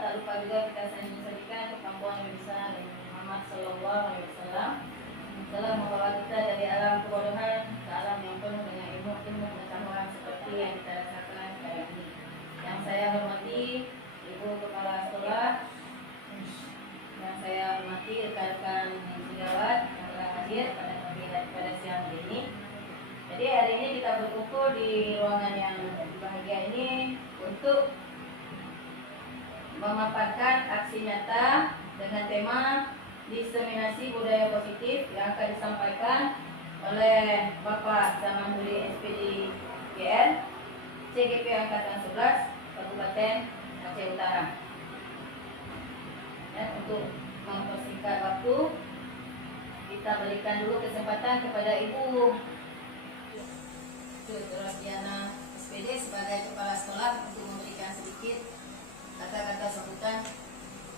tak lupa juga kita sajikan kemampuan Nabi besar Muhammad Sallallahu Alaihi Wasallam. Salam membawa kita dari alam kebodohan ke alam yang penuh dengan ilmu pengetahuan seperti yang kita rasakan sekarang ini. Yang saya hormati Ibu Kepala Sekolah, yang saya hormati rekan-rekan sejawat yang telah hadir pada siang hari ini. Jadi hari ini kita berkumpul di ruangan yang bahagia ini untuk memaparkan aksi nyata dengan tema diseminasi budaya positif yang akan disampaikan oleh Bapak Zamanuri SPD GR CGP Angkatan 11 Kabupaten Aceh Utara. Dan untuk mempersingkat waktu, kita berikan dulu kesempatan kepada Ibu Rosdiana SPD sebagai Kepala Sekolah untuk memberikan sedikit kata-kata sambutan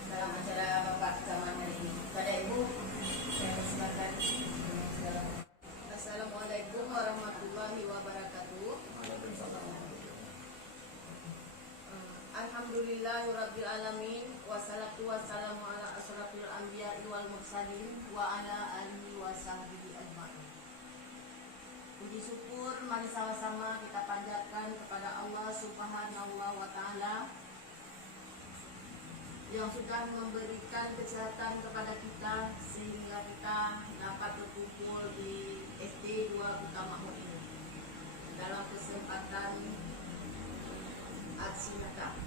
dalam acara Bapak Zaman hari ini. Kepada Ibu, saya persilakan. Assalamualaikum warahmatullahi wabarakatuh. Alhamdulillahirabbil alamin, wassalatu wassalamu ala asyrafil anbiya'i wal mursalin wa ala alihi wa sahbihi ajma'in. Puji syukur mari sama-sama kita panjatkan kepada Allah Subhanahu wa taala yang sudah memberikan kesehatan kepada kita sehingga kita dapat berkumpul di SD 2 Utama ini dalam kesempatan aksi nyata.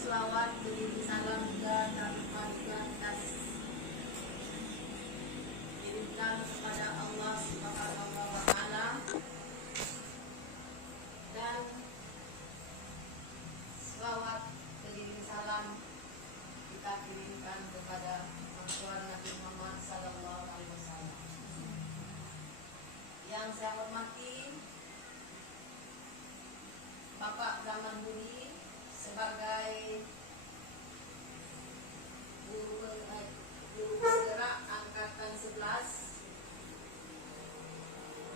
Selawat beriring salam dan kita kirimkan kepada Allah Subhanahu wa taala dan selawat beriring salam kita kirimkan kepada Tuhan Nabi Muhammad Sallallahu Alaihi Wasallam. Yang saya hormati Bapak Zaman Budi sebagai guru penggerak Angkatan 11,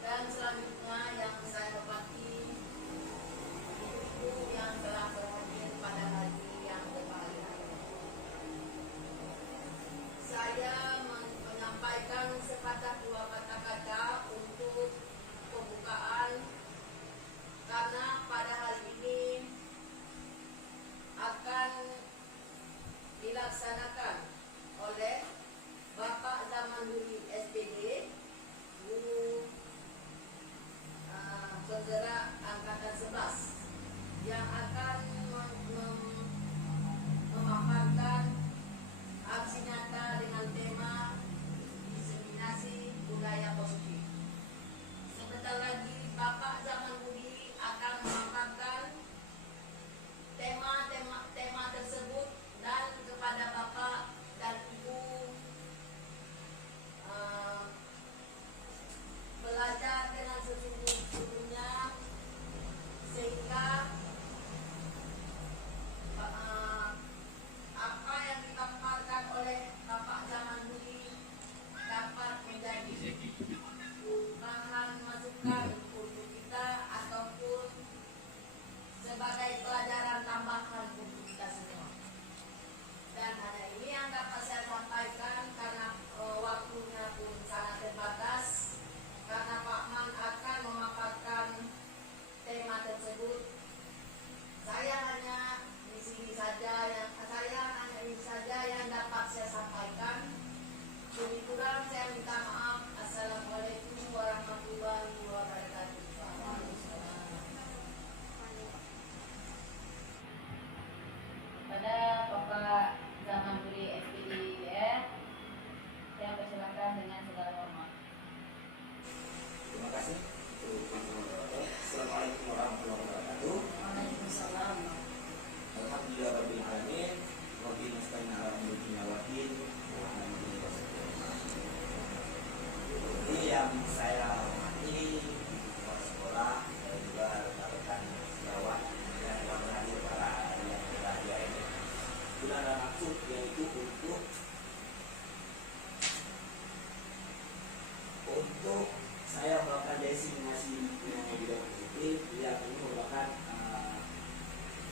dan selanjutnya yang saya hormati ibu yang telah berhadir pada hari yang berbahagia. Saya menyampaikan sepatah dua kata-kata untuk pembukaan karena pada hari ini akan dilaksanakan oleh Bapak Zamanuri SPD, guru penggerak Angkatan 11, yang akan memaparkan aksi nyata dengan tema diseminasi budaya positif. Sebentar lagi Bapak Zamanuri akan memaparkan tema tersebut, dan kepada Bapak dan Ibu belajar dengan sesungguhnya sehingga apa yang dipaparkan oleh Bapak Zamanuri dapat menjadi bahan masukan untuk kita ataupun sebagai pelajaran tambahan untuk kita semua. Dan hanya ini yang dapat saya sampaikan karena waktunya pun sangat terbatas, karena Pak Man akan memaparkan tema tersebut. Saya hanya ini saja yang dapat saya sampaikan. Lebih kurang saya minta maaf. Assalamualaikum warahmatullahi wabarakatuh. Pada Bapak Zamanuri SPD yang persilakan dengan segala hormat. Terima kasih. Assalamualaikum warahmatullahi wabarakatuh. Waalaikumsalam. Alhamdulillahirabbil alamin. Rabbil nasta'in ala mulki wahdin. Ini yang saya hormati kepala sekolah dan juga rekan-rekan sejawat yang telah berhadir pada yang berbahagia ini. Sudah ada maksud yaitu untuk saya melakukan desiminasi budaya positif. Yang ini merupakan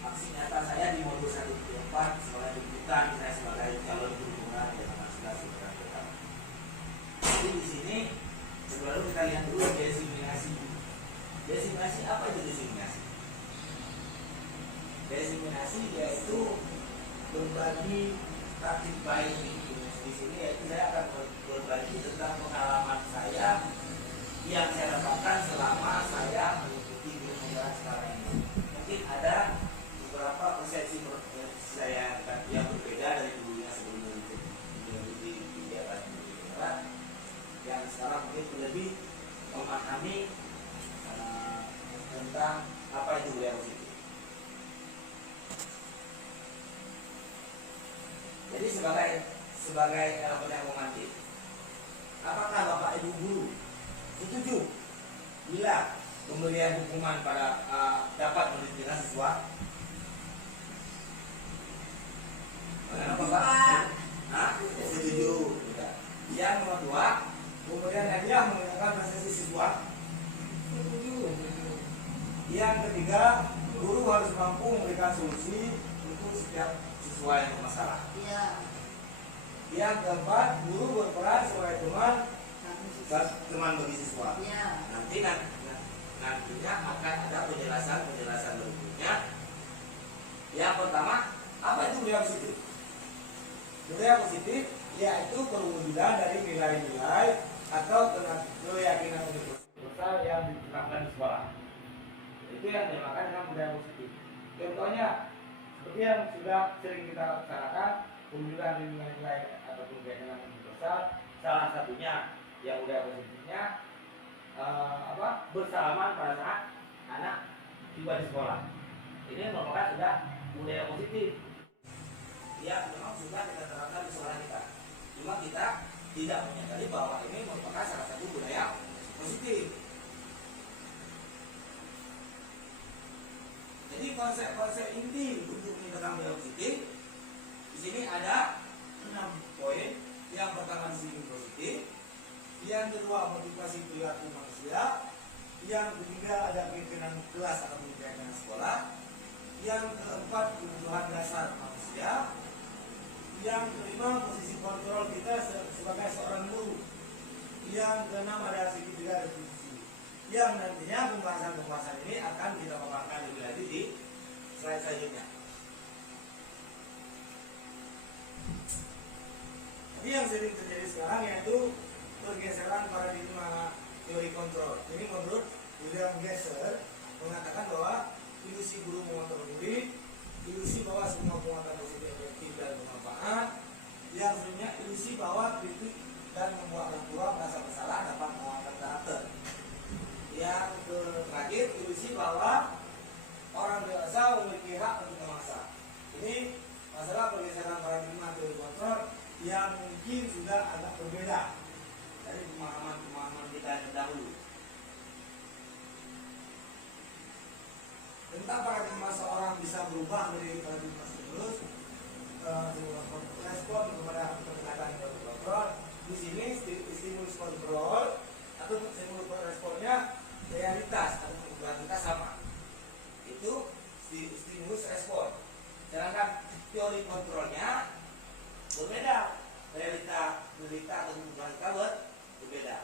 aksi nyata saya di modul 174 sebagai tuntutan saya sebagai calon guru tunggal di SMA 11 Unpad Kota. Jadi di sini sebelum kita lihat dulu diseminasi. Diseminasi apa itu diseminasi? Diseminasi yaitu berbagi praktik baik di sini, yaitu saya akan berbagi tentang pengalaman saya yang saya dapatkan selama saya mengikuti guru tunggal sekarang ini. Mungkin ada beberapa persepsi saya yang berbeda dari dulunya sebelum mengikuti kegiatan guru tunggal yang sekarang mungkin lebih memahami tentang apa itu budaya positif. Jadi sebagai yang mengerti, apakah Bapak Ibu guru setuju bila pemberian hukuman pada dapat mendisiplinkan siswa? Kenapa Pak? Setuju. Yang kedua, pemberian hadiah menggunakan prestasi siswa. Setuju. Yang ketiga, guru harus mampu memberikan solusi untuk setiap siswa yang bermasalah. Iya. Yang keempat, guru berperan sebagai teman bagi siswa. Iya. Nantinya akan ada penjelasan berikutnya. Yang pertama, apa itu budaya positif? Budaya positif yaitu perwujudan dari nilai-nilai atau keyakinan universal yang diterapkan di sekolah. Itu yang dinamakan dengan budaya positif. Contohnya seperti yang sudah sering kita bicarakan, perwujudan dari nilai-nilai ataupun keyakinan universal. Salah satunya yang budaya positifnya bersalaman pada saat anak tiba di sekolah. Ini merupakan sudah budaya positif yang memang sudah kita terapkan di sekolah kita. Cuma kita tidak menyadari bahwa ini merupakan salah satu budaya positif. Jadi konsep-konsep inti untuk menerapkan budaya positif di sini ada 6 poin. Yang pertama disiplin positif, yang kedua motivasi perilaku manusia, yang ketiga ada pimpinan kelas atau pimpinan sekolah, yang keempat kebutuhan dasar manusia, yang kelima posisi kontrol kita sebagai seorang guru, yang keenam ada segitiga restitusi. Yang nantinya pembahasan ini akan kita paparkan lebih lanjut di slide selanjutnya. Jadi yang sering terjadi sekarang yaitu pergeseran paradigma teori kontrol. Ini menurut William Gesser mengatakan bahwa ilusi guru mengontrol murid, ilusi bahwa semua penguatan positif efektif dan bermanfaat, yang sebenarnya ilusi bahwa kritik dan membuat orang tua merasa bersalah dapat menguatkan karakter. Yang terakhir, ilusi bahwa orang dewasa memiliki hak untuk memaksa. Ini masalah pergeseran paradigma teori kontrol yang mungkin sudah agak berbeda dari pemahaman kita yang terdahulu. Tentang paradigma seorang bisa berubah dari paradigma stimulus respon kepada pendekatan kontrol. Di sini stimulus kontrol atau stimulus responnya realitas atau realitas sama. Itu stimulus respon. Sedangkan teori kontrolnya berbeda, realita atau realita berbeda.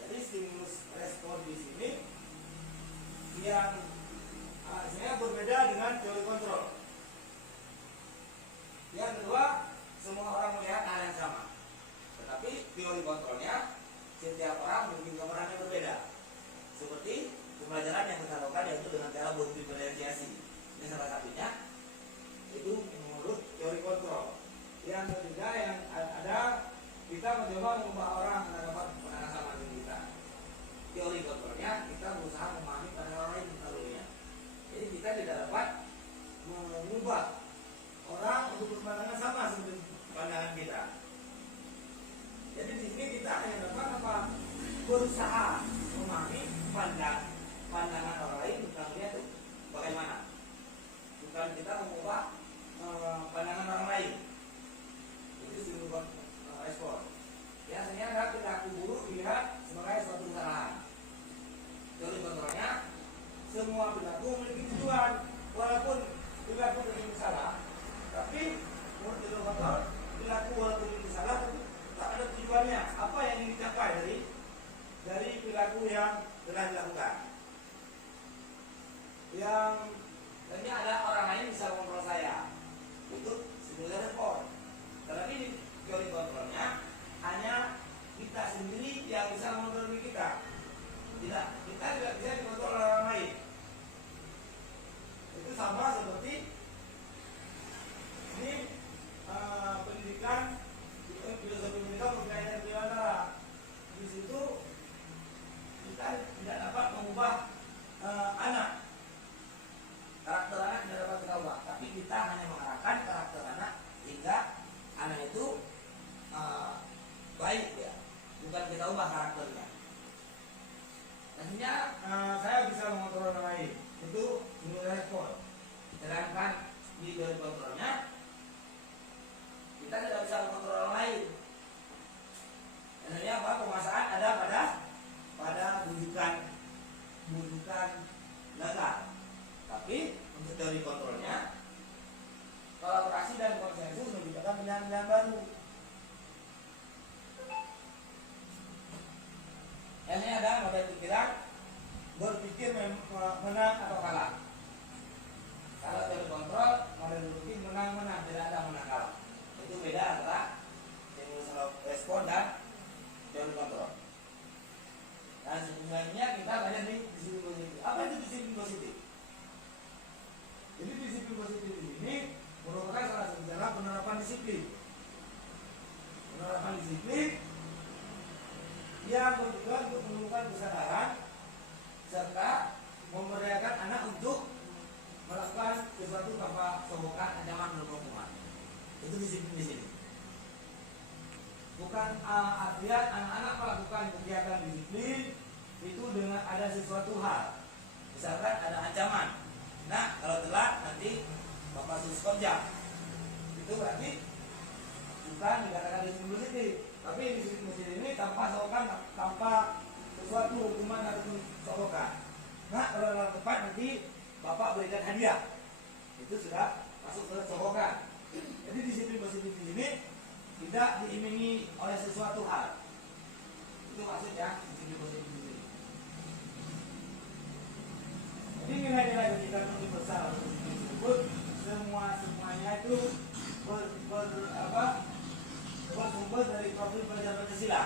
Jadi stimulus respon di sini yang sebenarnya berbeda dengan teori kontrol. Yang kedua, semua orang melihat hal yang sama, tetapi teori kontrolnya setiap orang mungkin gambarannya berbeda. Seperti pembelajaran yang kita lakukan yaitu dengan cara berdiferensiasi. Ini salah satunya, itu menurut teori kontrol. Yang ketiga yang ada, kita mencoba mengubah orang agar dapat pandangan sama dengan kita. Teori kontrolnya kita berusaha memahami pandangan orang lain tentang dunia. Jadi kita tidak dapat mengubah orang untuk berpandangan sama seperti pandangan kita. Jadi di sini kita hanya dapat berusaha memahami pandangan orang lain tentang dunia itu bagaimana. Bukan kita mengubah pandangan orang lain. Itu stimulus respon. Biasanya adalah perilaku buruk dilihat sebagai suatu kesalahan. Teori kontrolnya, semua perilaku memiliki tujuan. bukan kita ubah karakternya. Artinya saya bisa mengontrol orang lain, itu menurut respon. Sedangkan di teori kontrolnya kita tidak bisa mengontrol orang lain. Artinya apa? Penguasaan ada pada bujukan legal. Tapi untuk teori kontrolnya, kolaborasi dan konsensus menciptakan pilihan-pilihan baru. Ini ada model pikiran berpikir menang atau kalah. Kalau teori kontrol, model berpikir menang-menang, tidak ada menang kalah. Itu beda antara stimulus respon dan teori kontrol. Dan sebenarnya kita belajar di disiplin positif. Apa itu disiplin positif? Jadi disiplin positif ini merupakan salah satu cara penerapan disiplin. Penerapan disiplin yang bertujuan untuk menemukan kesadaran serta memberdayakan anak untuk melakukan sesuatu tanpa sogokan, ancaman, dan hukuman. Itu disiplin di sini. Bukan artian anak-anak melakukan kegiatan disiplin itu dengan ada sesuatu hal. Misalkan ada ancaman. Nah, kalau telat nanti bapak suruh kerja. Itu berarti bukan dikatakan disiplin positif. Tapi disiplin positif ini tanpa sogokan, tanpa sesuatu hukuman ataupun sogokan. Nah, kalau dalam tempat nanti bapak berikan hadiah, itu sudah masuk ke sogokan. Jadi disiplin positif di sini tidak diiming-imingi oleh sesuatu hal. Itu maksudnya disiplin positif di sini. Jadi nilai-nilai ketika universal tersebut semuanya itu bersumber dari profil pelajar Pancasila.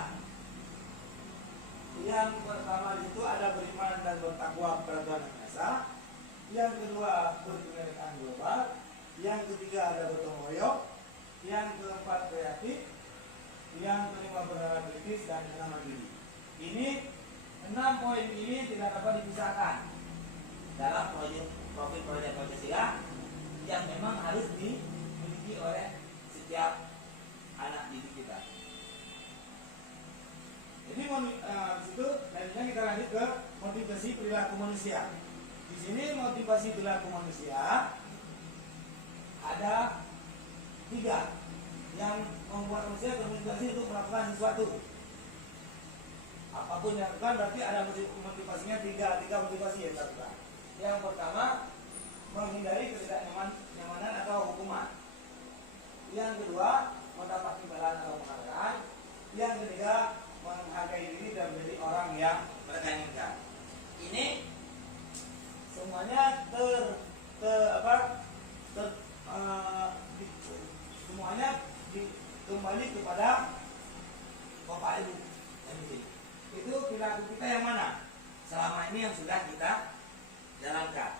Yang pertama di situ ada beriman dan bertakwa kepada Tuhan Yang Esa. Yang kedua berkenegaraan global. Yang ketiga ada gotong royong. Yang keempat kreatif. Yang kelima berharap kritis dan yang mandiri. Ini 6 poin ini tidak dapat dipisahkan dalam profil pelajar Pancasila yang memang harus dimiliki oleh setiap anak didik kita. Jadi situ selanjutnya kita lanjut ke motivasi perilaku manusia. Di sini motivasi perilaku manusia ada 3 yang membuat manusia bermotivasi untuk melakukan sesuatu. Apapun yang dilakukan berarti ada motivasinya 3 motivasi yang dilakukan. Yang pertama menghindari ketidaknyamanan atau hukuman. Yang kedua mendapat imbalan atau penghargaan. Yang ketiga menghargai diri dan menjadi orang yang mereka inginkan. Ini semuanya semuanya kembali kepada Bapak Ibu. Itu perilaku kita yang mana? Selama ini yang sudah kita jalankan.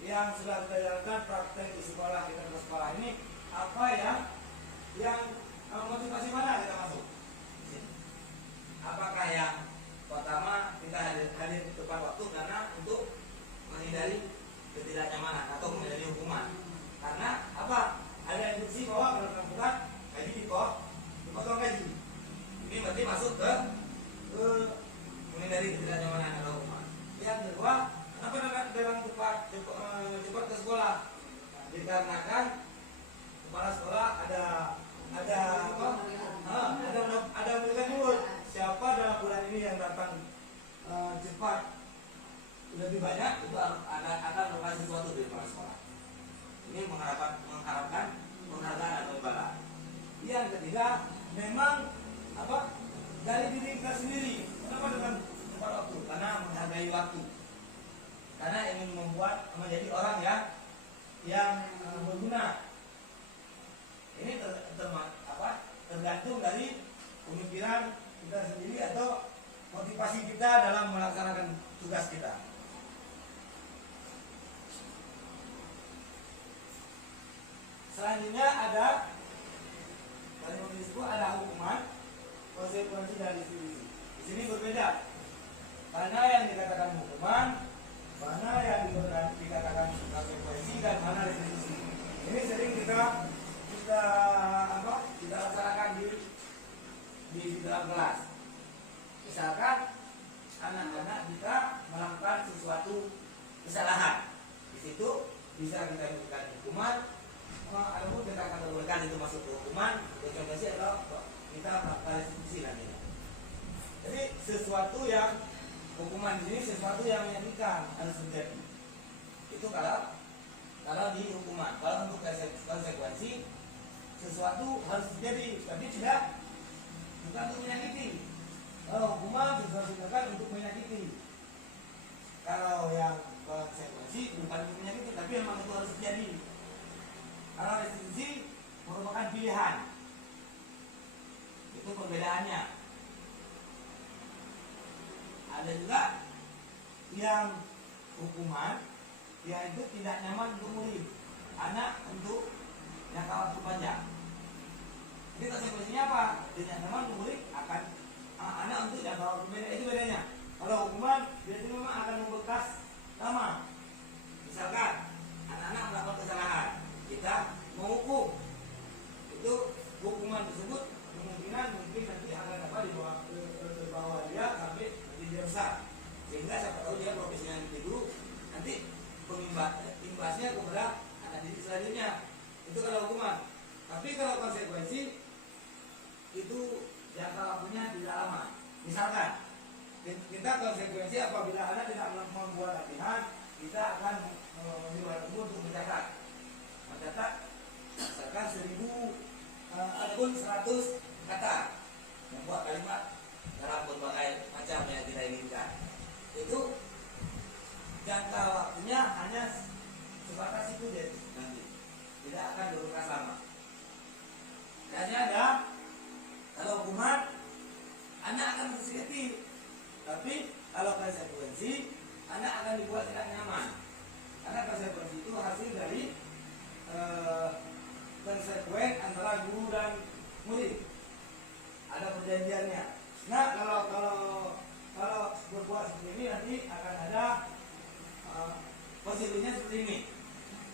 Yang sudah kita jalankan praktek di sekolah, kita ke sekolah ini apa yang motivasi mana kita masuk? Apakah yang pertama kita hadir tepat waktu karena untuk menghindari ketidaknyamanan atau menghindari hukuman? Karena apa? Ada instruksi bahwa kalau melakukan gaji dipotong gaji. Ini berarti masuk ke menghindari ketidaknyamanan atau hukuman. Yang kedua, kenapa dalam cepat ke sekolah? Dikarenakan kepala sekolah ada memberikan reward. Siapa dalam bulan ini yang datang cepat lebih banyak, itu akan melakukan sesuatu di kepala sekolah. Ini mengharapkan penghargaan atau imbalan. Yang ketiga, memang dari diri kita sendiri. Kenapa dengan tepat waktu? Karena menghargai waktu. Karena ingin menjadi orang yang berguna. Ini tergantung dari pemikiran kita sendiri atau motivasi kita dalam melaksanakan tugas kita. Selanjutnya ada dari disebut ada hukuman, konsekuensi dan distribusi. Di sini berbeda. Mana yang dikatakan hukuman, mana yang dikatakan konsekuensi dan mana distribusi. Ini sering kita laksanakan di dalam kelas. Misalkan anak-anak kita melakukan sesuatu kesalahan, di situ bisa kita berikan hukuman. Adapun kita akan memberikan itu masuk ke hukuman, konsekuensi atau kita melakukan restitusi nantinya. Jadi sesuatu yang hukuman di sini sesuatu yang menyakitkan harus terjadi. Itu kalau di hukuman. Kalau untuk konsekuensi sesuatu harus terjadi, tapi tidak bukan untuk menyakiti. Kalau hukuman sesuatu dilakukan untuk menyakiti. Kalau yang konsekuensi bukan untuk menyakiti, tapi memang itu harus terjadi. Kalau restitusi merupakan pilihan, itu perbedaannya. Ada juga yang hukuman, yaitu tidak nyaman untuk murid, anak untuk jangka waktu panjang. Jadi konsekuensinya apa? Tidak nyaman untuk murid akan anak untuk jangka waktu pendek, itu bedanya. Kalau hukuman biasanya memang akan membekas lama. Misalkan anak-anak melakukan kesalahan, kita menghukum, itu hukuman tersebut kemungkinan mungkin nanti akan dapat dibawa dia sampai nanti dia besar, sehingga siapa tahu dia profesinya dulu, nanti imbasnya kepada anak didik selanjutnya. Itu kalau hukuman. Tapi kalau konsekuensi itu jangka waktunya tidak lama. Misalkan kita konsekuensi apabila anak tidak membuat latihan, kita akan menyuruh untuk mencatat misalkan 1000 ataupun 100 kata, membuat kalimat dalam berbagai macam yang kita inginkan. Itu jangka waktunya hanya sebatas itu deh, nanti tidak akan berbekas lama. Jadi ada kalau hukuman anak akan disakiti, tapi kalau konsekuensi anak akan dibuat tidak nyaman. Karena konsekuensi itu hasil dari konsekuen antara guru dan murid. Ada perjanjiannya. Nah, kalau berbuat seperti ini nanti akan ada posisinya seperti ini.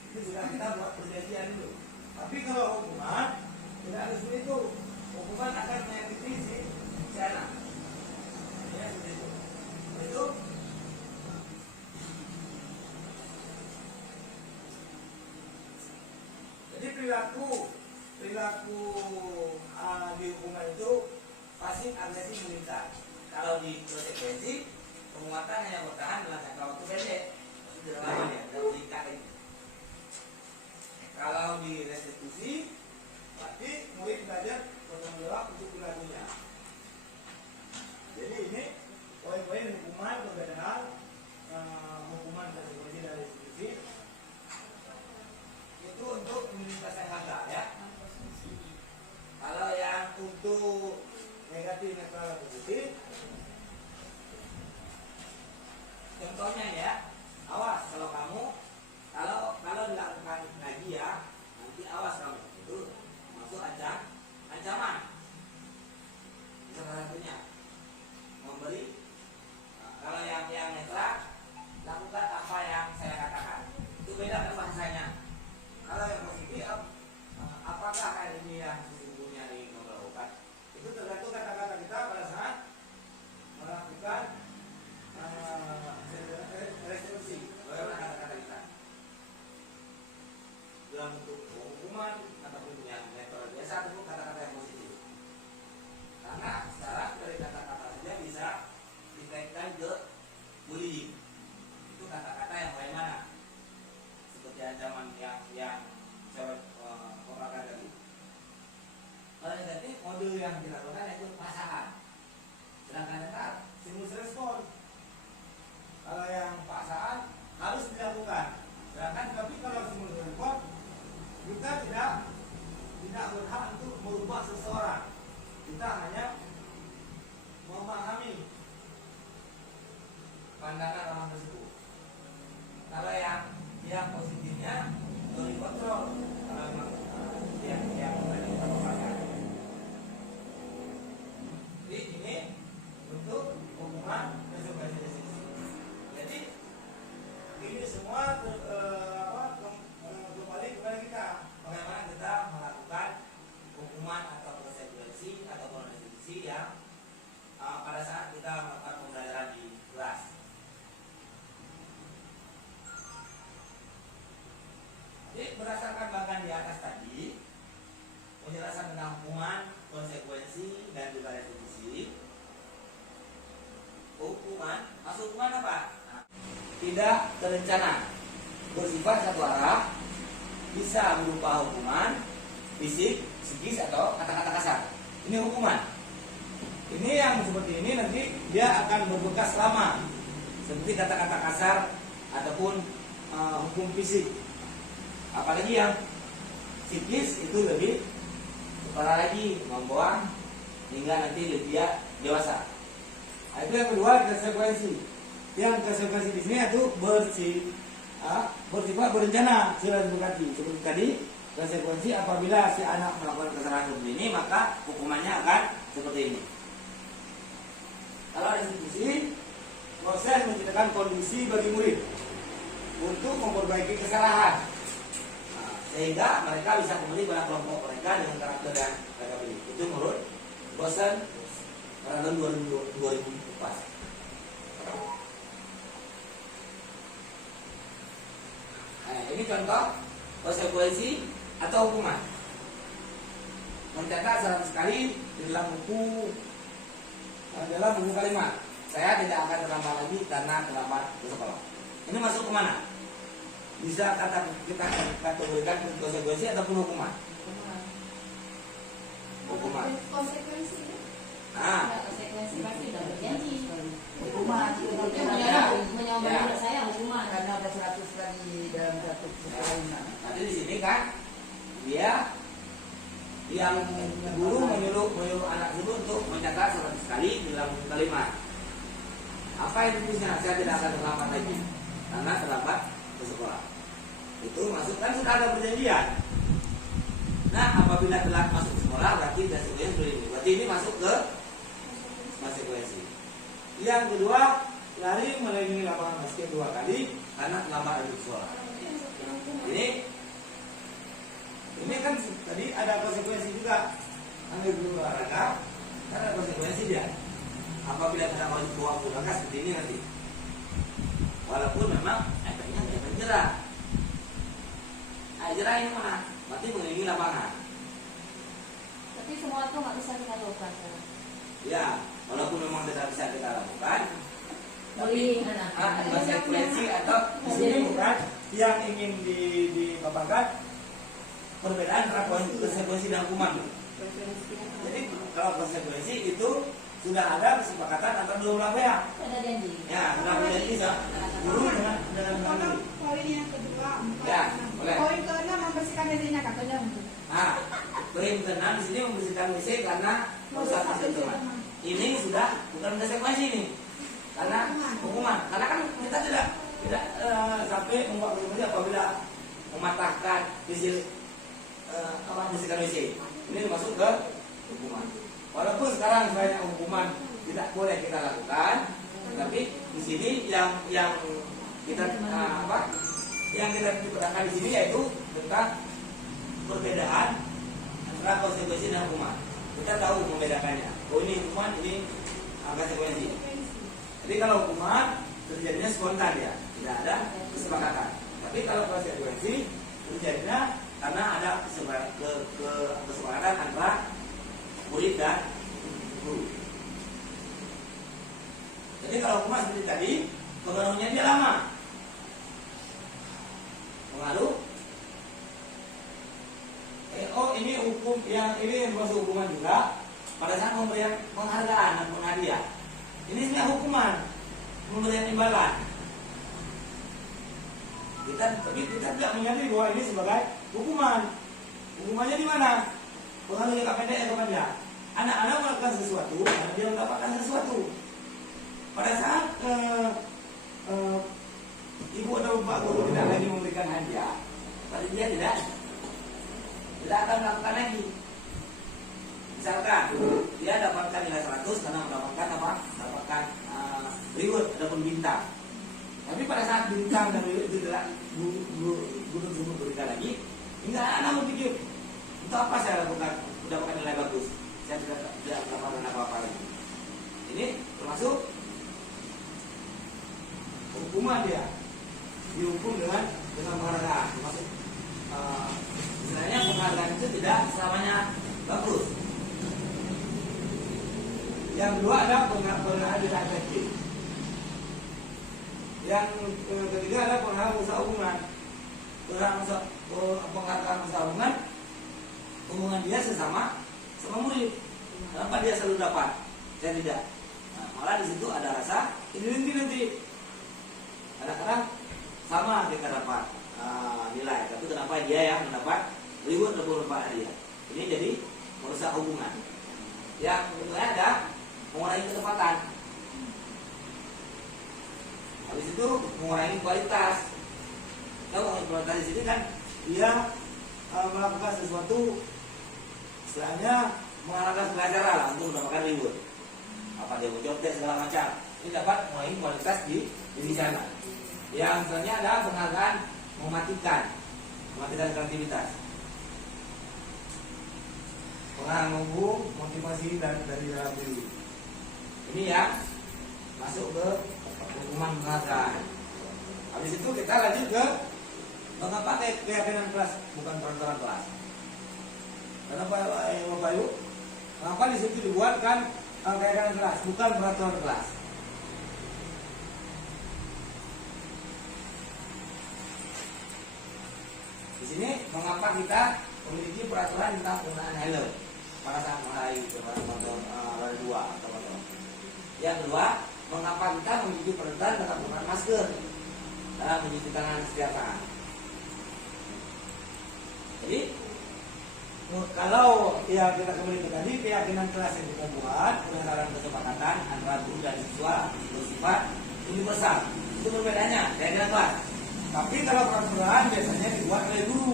Itu sudah kita buat perjanjian dulu. Tapi kalau hukuman tidak ada seperti itu. Hukuman akan menyakiti si anak. Ya, seperti itu. Itu jadi perilaku di hukuman itu pasif agresif meningkat. Kalau di konsekuensi penguatan hanya bertahan dalam jangka waktu pendek, tidak lama ya, tidak meningkat ini. Kalau di restitusi, berarti murid belajar bertanggung jawab untuk perilakunya. Jadi ini poin-poin hukuman perbedaan hukuman konsekuensi dan restitusi. Itu untuk melintaskan harga ya. Kalau yang untuk negatif netral dan positif, contohnya ya, awas kalau kamu kalau dilakukan lagi ya, nanti awas kamu itu masuk ancaman. Salah satunya memberi. Kalau yang netral, lakukan apa yang saya katakan. Itu beda kan bahasanya. Kalau yang positif, apakah hal ini yang sesungguhnya ingin melakukan? Itu tergantung kata-kata kita pada saat melakukan restitusi. Bagaimana kata-kata kita? Dalam bentuk hukuman ataupun yang netral biasa ataupun kata-kata yang positif. Karena sekarang dari kata-kata saja bisa dikaitkan ke bullying. Itu kata-kata yang bagaimana? Seperti ancaman yang saya paparkan tadi. Kalau negatif, mode yang dilakukan yaitu paksaan. Sedangkan netral stimulus respon. Kalau yang paksaan harus dilakukan. Sedangkan tapi kalau stimulus respon, kita tidak berhak untuk merubah seseorang. Kita hanya memahami pandangan orang tersebut. Kalau yang positifnya perlu dikontrol. Kalau memang yang tadi kita paparkan. Jadi ini untuk hukuman konsekuensi restitusi. Jadi ini semua kembali kepada kita. Bagaimana kita melakukan hukuman atau konsekuensi atau restitusi yang pada pada saat kita melakukan pembelajaran di kelas. Jadi berdasarkan bagian di atas tadi, penjelasan tentang hukuman, konsekuensi, dan juga restitusi. Hukuman, maksud hukuman apa? Nah, tidak terencana, bersifat satu arah, bisa berupa hukuman fisik, psikis, atau kata-kata kasar. Ini hukuman. Ini yang seperti ini nanti dia akan berbekas lama, seperti kata-kata kasar ataupun hukum fisik. Apalagi yang psikis itu lebih parah lagi, membuang hingga nanti dia dewasa. Nah, itu yang kedua, konsekuensi. Yang konsekuensi di sini itu bersifat berencana, sudah disebutkan seperti tadi. Konsekuensi apabila si anak melakukan kesalahan seperti ini, maka hukumannya akan seperti ini. Kalau restitusi, proses menciptakan kondisi bagi murid untuk memperbaiki kesalahan, sehingga mereka bisa kembali pada kelompok mereka dengan karakter yang mereka pilih. Itu menurut Bosen pada tahun 2004. Nah, ini contoh konsekuensi atau hukuman. Mencatat 100 kali di dalam buku kalimat. Saya tidak akan terlambat lagi karena terlambat ke sekolah. Ini masuk kemana? Bisa kita kategorikan konsekuensi ataupun hukuman. Hukuman. Konsekuensi. Nah, konsekuensi pasti sudah berjanji. Hukuman. Menyamar saya hukuman. Karena ada 100 kali dalam satu sekolah. Nanti di sini kan dia yang guru menyuruh anak guru untuk mencatat 100 kali di dalam kalimat. Apa yang tulisnya? Saya tidak akan terlambat lagi karena terlambat ke sekolah. Itu masuk kan sudah ada perjanjian. Nah, apabila telat masuk ke sekolah berarti konsekuensi ini. Berarti ini masuk ke konsekuensi. Yang kedua, lari melebihi lapangan basket 2 kali karena terlambat ke sekolah. Ini kan tadi ada konsekuensi juga. Ambil dulu olahraga, kan ada konsekuensi dia. Apabila kita mau keluar olahraga seperti ini nanti. Walaupun memang efeknya efek jerah. Jerah ini mana? Berarti mengelilingi lapangan. Tapi semua itu nggak bisa kita lakukan. Ya, walaupun memang tidak bisa kita lakukan. Bullying anak. Konsekuensi atau di sini bukan yang ingin dipaparkan perbedaan antara konsekuensi dan hukuman. Jadi kalau konsekuensi itu sudah ada kesepakatan antara dua belah pihak. Ada janji. Ya, sudah berjanji guru dengan guru. Poin yang kedua, Ya, boleh. poin ke-6 membersihkan dirinya katanya. Nah, poin ke-6 di sini membersihkan WC karena merusak hasil teman. Ini sudah bukan konsekuensi ini, karena hukuman. Karena kan kita tidak sampai membuat konsekuensi apabila mematahkan membersihkan WC. Ini masuk ke hukuman. Walaupun sekarang banyak hukuman tidak boleh kita lakukan, tapi di sini yang kita yang kita ciptakan di sini yaitu tentang perbedaan antara konsekuensi dan hukuman. Kita tahu membedakannya. Oh, ini hukuman, ini konsekuensi. Jadi kalau hukuman terjadinya spontan ya, tidak ada kesepakatan. Tapi kalau konsekuensi terjadinya karena ada kesepakatan antara murid dan guru. Jadi kalau hukuman seperti tadi, pengaruhnya dia lama. Pengaruh. Ini hukum yang ini masuk hukuman juga pada saat pemberian penghargaan dan penghadiah. Ini sebenarnya hukuman, pemberian imbalan. Tapi kita tidak menyadari bahwa ini sebagai hukuman. Hukumannya di mana? Pengaruh jangka pendek atau panjang. Anak-anak melakukan sesuatu karena dia mendapatkan sesuatu. Pada saat ibu atau bapak guru tidak lagi memberikan hadiah, berarti dia tidak akan melakukan lagi. Misalkan dia dapatkan nilai 100 karena mendapatkan mendapatkan reward ataupun bintang. Tapi pada saat bintang dan reward itu tidak guru tersebut berikan lagi, hingga anak berpikir, untuk apa saya lakukan mendapatkan nilai bagus? Saya tidak mendapatkan apa-apa lagi. Ini termasuk hukuman dia, dihukum dengan penghargaan. Termasuk istilahnya penghargaan itu tidak selamanya bagus. Yang kedua ada penghargaan tidak efektif. Yang ketiga ada penghargaan usaha hubungan. Penghargaan usaha hubungan dia sama murid. Kenapa dia selalu dapat, saya tidak? Nah, malah di situ ada rasa ini nanti. Kadang-kadang sama kita dapat nilai, tapi kenapa dia yang mendapat ribuan hadiah? Ini jadi merusak hubungan. Yang kedua ada mengurangi ketepatan. Habis itu mengurangi kualitas. Kalau kualitas di sini kan dia melakukan sesuatu, istilahnya mengarahkan pengacara lah untuk mendapatkan reward. Apa dia mencontek segala macam. Ini dapat mengurangi kualitas di sana. Yang selanjutnya ada penghargaan mematikan kreativitas. Penghargaan menunggu motivasi dari dalam diri. Ini yang masuk ke hukuman penghargaan. Habis itu kita lanjut ke mengapa keyakinan kelas bukan peraturan kelas. Kenapa Bapak Ibu? Kenapa di situ dibuatkan keyakinan kelas bukan peraturan kelas? Di sini mengapa kita memiliki peraturan tentang penggunaan helm pada saat mengendarai motor roda 2 atau motor. Yang kedua, mengapa kita memiliki peraturan tentang penggunaan masker dalam mencuci tangan setiap saat. Jadi kalau ya kita kembali ke tadi, keyakinan kelas yang kita buat berdasarkan kesepakatan antara guru dan siswa bersifat universal. Itu perbedaannya keyakinan kelas. Tapi kalau peraturan biasanya dibuat oleh guru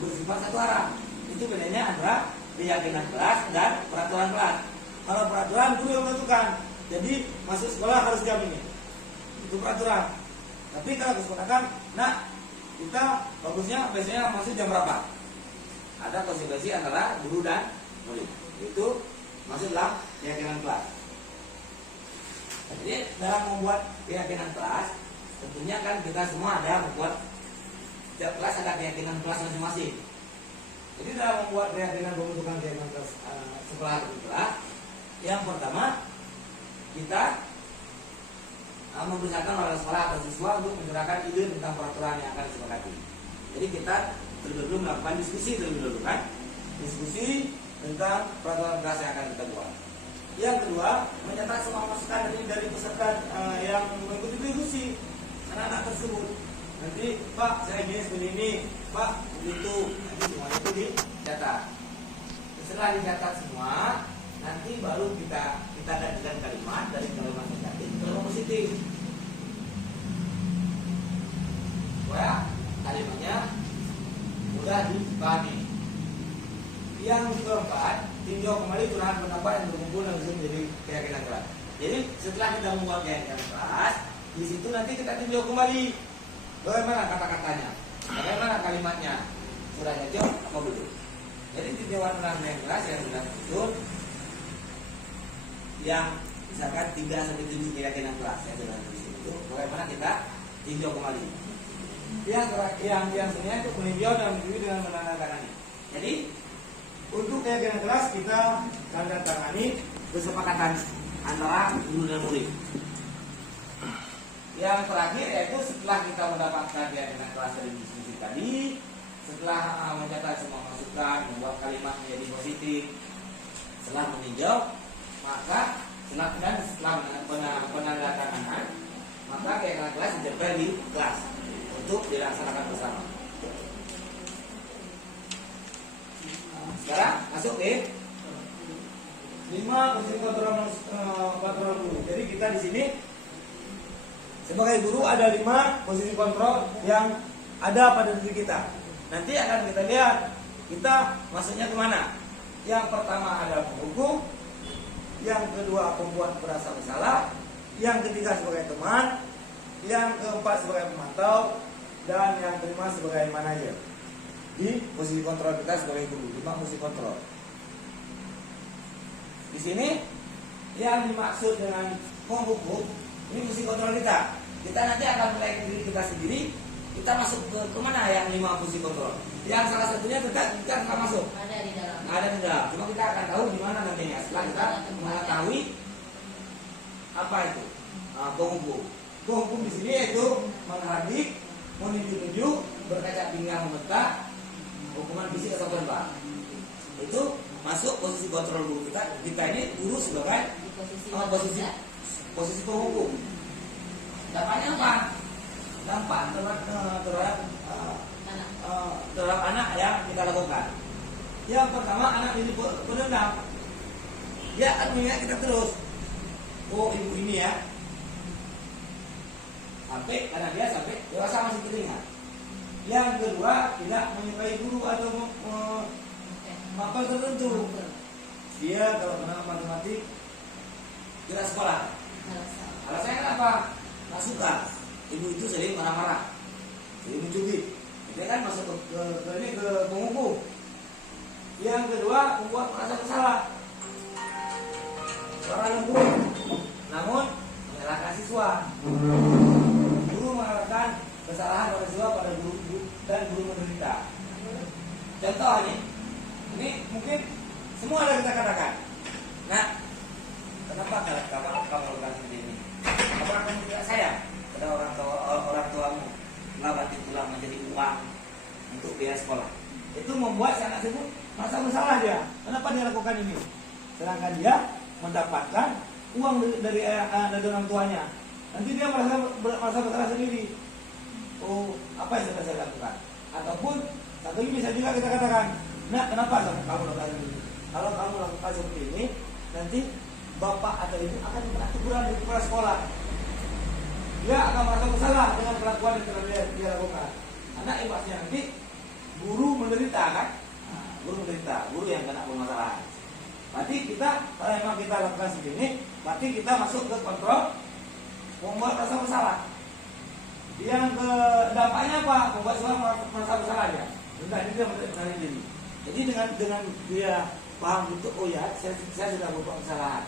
bersifat satu arah. Itu bedanya antara keyakinan kelas dan peraturan kelas. Kalau peraturan guru yang menentukan. Jadi masuk sekolah harus jam ini. Itu peraturan. Tapi kalau kesepakatan, nah kita bagusnya biasanya masuk jam berapa? Ada konsekuensi antara guru dan murid. Itu masuk dalam keyakinan kelas. Jadi dalam membuat keyakinan kelas, tentunya kan kita semua ada membuat setiap kelas ada keyakinan kelas masing-masing. Jadi dalam membuat keyakinan pembentukan keyakinan kelas sekolah atau kelas, yang pertama kita membersihkan oleh sekolah atau siswa untuk menyerahkan ide tentang peraturan yang akan disepakati. Jadi kita terlebih dahulu melakukan diskusi tentang peraturan kelas yang akan kita buat. Yang kedua, mencatat semua masukan dari peserta yang mengikuti diskusi anak-anak tersebut. Nanti Pak saya gini seperti ini, Pak begitu, nanti semua itu dicatat. Setelah dicatat semua, nanti baru kita gantikan kalimat dari kalimat negatif ke kalimat positif. Supaya kalimatnya mudah dipahami. Yang keempat, tinjau kembali curahan pendapat yang berkumpul dan bisa menjadi keyakinan kelas. Jadi setelah kita membuat keyakinan kelas, di situ nanti kita tinjau kembali bagaimana kata-katanya, bagaimana kalimatnya, sudah cocok apa belum. Jadi tinjauan keyakinan kelas yang sudah muncul, yang misalkan 3-7 keyakinan kelas yang sudah muncul itu, bagaimana kita tinjau kembali. Yang sebenarnya itu meninjau dan menuju dengan menandatangani. Jadi untuk keyakinan kelas kita tanda tangani kesepakatan antara guru dan murid. Yang terakhir yaitu setelah kita mendapatkan keyakinan kelas dari diskusi tadi, setelah mencatat semua masukan, membuat kalimat menjadi positif, setelah meninjau, maka setelah penandatanganan, maka keyakinan kelas ditempel di kelas untuk dilaksanakan bersama. Sekarang masuk ke 5 posisi kontrol guru. Jadi kita di sini sebagai guru ada 5 posisi kontrol yang ada pada diri kita. Nanti akan kita lihat kita masuknya kemana. Yang pertama ada penghukum, yang kedua pembuat merasa bersalah, yang ketiga sebagai teman, yang keempat sebagai pemantau, dan yang kelima sebagai manajer. Di posisi kontrol kita sebagai guru, 5 posisi kontrol. Di sini yang dimaksud dengan menghukum ini fungsi kontrol kita. Kita nanti akan mulai diri kita sendiri. Kita masuk ke mana yang 5 fungsi kontrol? Yang salah satunya kita akan masuk. Ada di dalam. Ada di dalam. Cuma kita akan tahu di mana nantinya. Setelah kita mengetahui apa itu penghukum. Penghukum di sini yaitu menghadik, menunjuk-nunjuk, berkaca pinggang, memecah, hukuman fisik atau verbal. Itu masuk posisi kontrol guru kita. Kita ini guru sebagai Di posisi penghukum. Dampaknya apa? Dampak terhadap anak yang kita lakukan. Yang pertama, anak ini penendam. Dia akan mengingat kita terus. Oh, ibu ini ya. Sampai karena dia sampai dewasa masih teringat. Yang kedua, tidak menyukai guru atau mapel tertentu. Dia kalau kena matematik tidak sekolah. Alasannya kenapa? Nggak suka. Ibu itu sering marah-marah, sering mencubit. Dia kan masuk ke penghukum. Yang kedua, membuat merasa bersalah. Seorang lembut, namun menyalahkan siswa. Guru mengatakan kesalahan pada siswa pada guru dan guru menderita. Contoh ini mungkin semua ada kita katakan. Nah, kenapa kamu lakukan seperti ini? Apakah kamu tidak sayang pada orang tuamu telah banting tulang menjadi uang untuk biaya sekolah? Itu membuat si anak tersebut merasa bersalah dia. Kenapa dia lakukan ini? Sedangkan dia mendapatkan uang dari orang tuanya. Nanti dia merasa bersalah sendiri. Oh, apa yang sudah saya lakukan? Ataupun satu ini bisa juga kita katakan, nah kenapa kamu lakukan ini? Kalau kamu lakukan seperti ini, nanti bapak atau ibu akan kena teguran di kepala sekolah. Dia akan merasa bersalah dengan kelakuan yang telah dia lakukan. Karena imbasnya nanti guru menderita kan? Guru menderita, guru yang kena permasalahan. Berarti kita, kalau memang kita lakukan seperti ini, berarti kita masuk ke kontrol membuat rasa bersalah. Yang ke dampaknya apa? Membuat seorang merasa bersalah ya. Tentang itu dia menarik diri. Jadi dengan dia paham itu, oh ya, saya sudah berbuat kesalahan.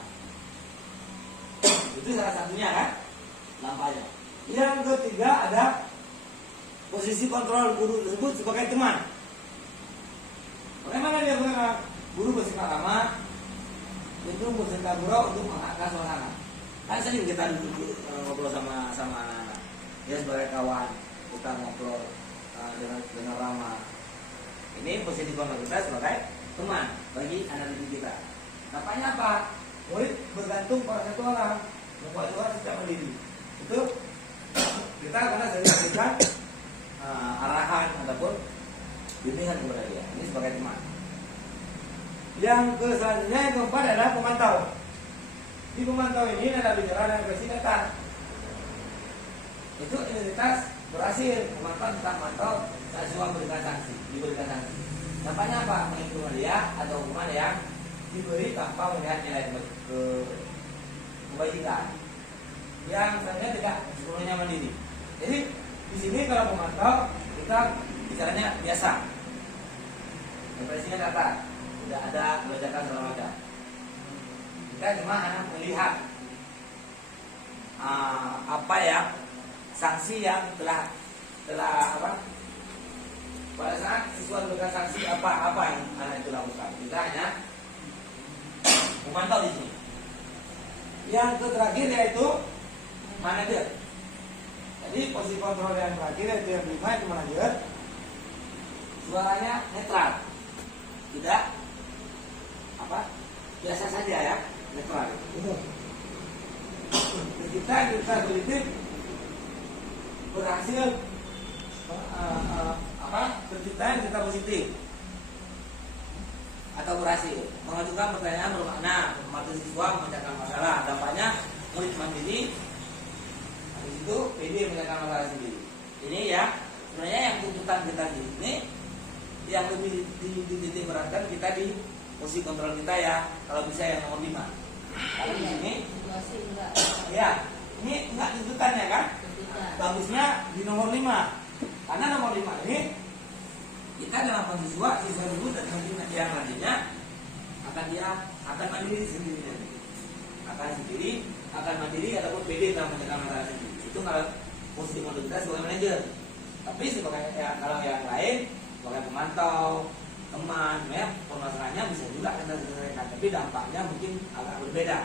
Itu salah satunya kan, dampaknya. Yang ketiga ada posisi kontrol guru tersebut sebagai teman. Bagaimana dia mengenal guru bersifat ramah, cenderung bercerita gurau untuk mengangkat suasana. Kan sering kita duduk ngobrol sama anak-anak. Dia sebagai kawan, kita ngobrol dengan ramah. Ini posisi kontrol kita sebagai teman bagi anak didik kita. Nampaknya apa? Murid bergantung pada satu orang, membuat orang sejak mandiri. Itu kita akan sering memberikan arahan ataupun bimbingan kepada dia. Ini sebagai teman. Yang selanjutnya yang keempat adalah pemantau. Di pemantau ini ada bicara dan versi data. Itu identitas berhasil memantau siswa diberikan sanksi. Nampaknya apa? Menghitung dia atau hukuman yang diberi tanpa melihat nilai kebaikan. Yang sebenarnya tidak sepenuhnya mandiri. Jadi di sini kalau memantau kita bicaranya biasa. Referensinya data, tidak ada belajaran segala macam. Kita cuma hanya melihat apa yang sanksi yang telah apa pada saat siswa diberikan sanksi apa yang anak itu lakukan. Kita hanya memantau di sini. Yang terakhir yaitu manajer. Jadi posisi kontrol yang terakhir yaitu yang 5 itu manajer. Suaranya netral, tidak apa biasa saja ya, netral, umum. Kita politik berhasil penciptaan cerita positif atau berhasil mengajukan pertanyaan bermakna, membantu siswa memecahkan masalah. Dampaknya murid mandiri, habis itu PD memecahkan masalah sendiri. Ini ya sebenarnya yang tuntutan kita ini yang lebih dititik beratkan kita di posisi kontrol kita ya, kalau bisa yang nomor 5. Kalau di sini ya ini enggak tuntutannya kan, bagusnya di nomor 5 karena nomor 5 ini kita dalam siswa dulu dan nanti yang lanjutnya akan mandiri sendiri. akan sendiri, akan mandiri ataupun pede dalam menjalankan masalah sendiri. Itu kalau fungsi modul kita sebagai manajer. Tapi sebagai kalau yang lain sebagai pemantau, teman, ya, permasalahannya bisa juga kita selesaikan, tapi dampaknya mungkin agak berbeda.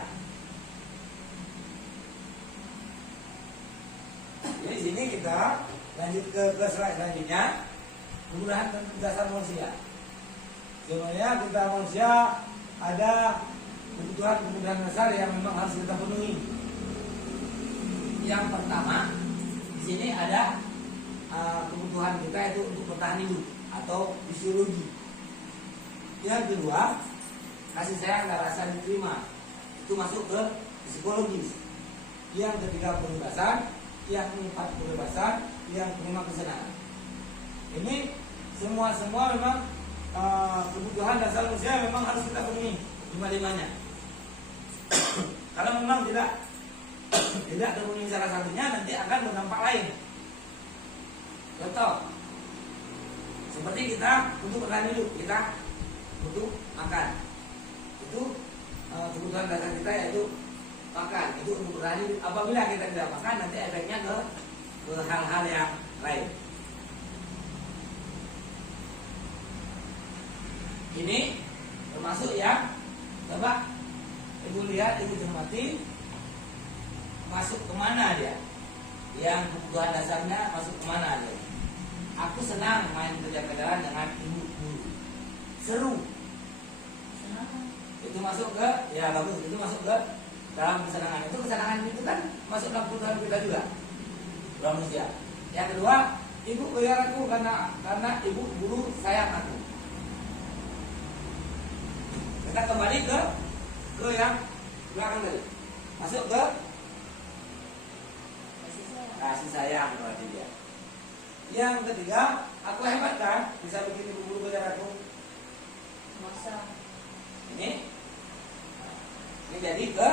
Jadi di sini kita lanjut ke slide selanjutnya, kemudahan dasar manusia. Sebenarnya kita manusia ada kebutuhan dasar yang memang harus kita penuhi. Yang pertama, di sini ada kebutuhan kita itu untuk bertahan hidup atau fisiologi. Yang kedua, kasih sayang dan rasa diterima, itu masuk ke psikologis. Yang ketiga, kebebasan. Yang keempat, kebebasan. Yang kelima, kesenangan. Ini semua memang kebutuhan dasar manusia memang harus kita penuhi lima-limanya. Kalau memang tidak terpenuhi salah satunya, nanti akan berdampak lain. Contoh, seperti kita untuk bertahan hidup, kita butuh makan. Itu kebutuhan dasar kita yaitu makan. Itu untuk bertahan hidup. Apabila kita tidak makan, nanti efeknya ke hal-hal yang lain. Ini termasuk yang coba ibu lihat, ibu cermati masuk kemana dia. Yang kebutuhan dasarnya masuk kemana dia. Aku senang main kejar-kejaran dengan ibu guru. Seru. Itu masuk ke, ya bagus, itu masuk ke dalam kesenangan. Itu kesenangan itu kan masuk dalam kebutuhan kita juga, manusia. Yang kedua, ibu bayar aku karena ibu guru sayang aku. Kita kembali ke yang belakang tadi. Masuk ke kasih sayang berarti dia. Yang ketiga, aku hebat kan, bisa bikin ibu guru bayar aku. Masa Ini jadi ke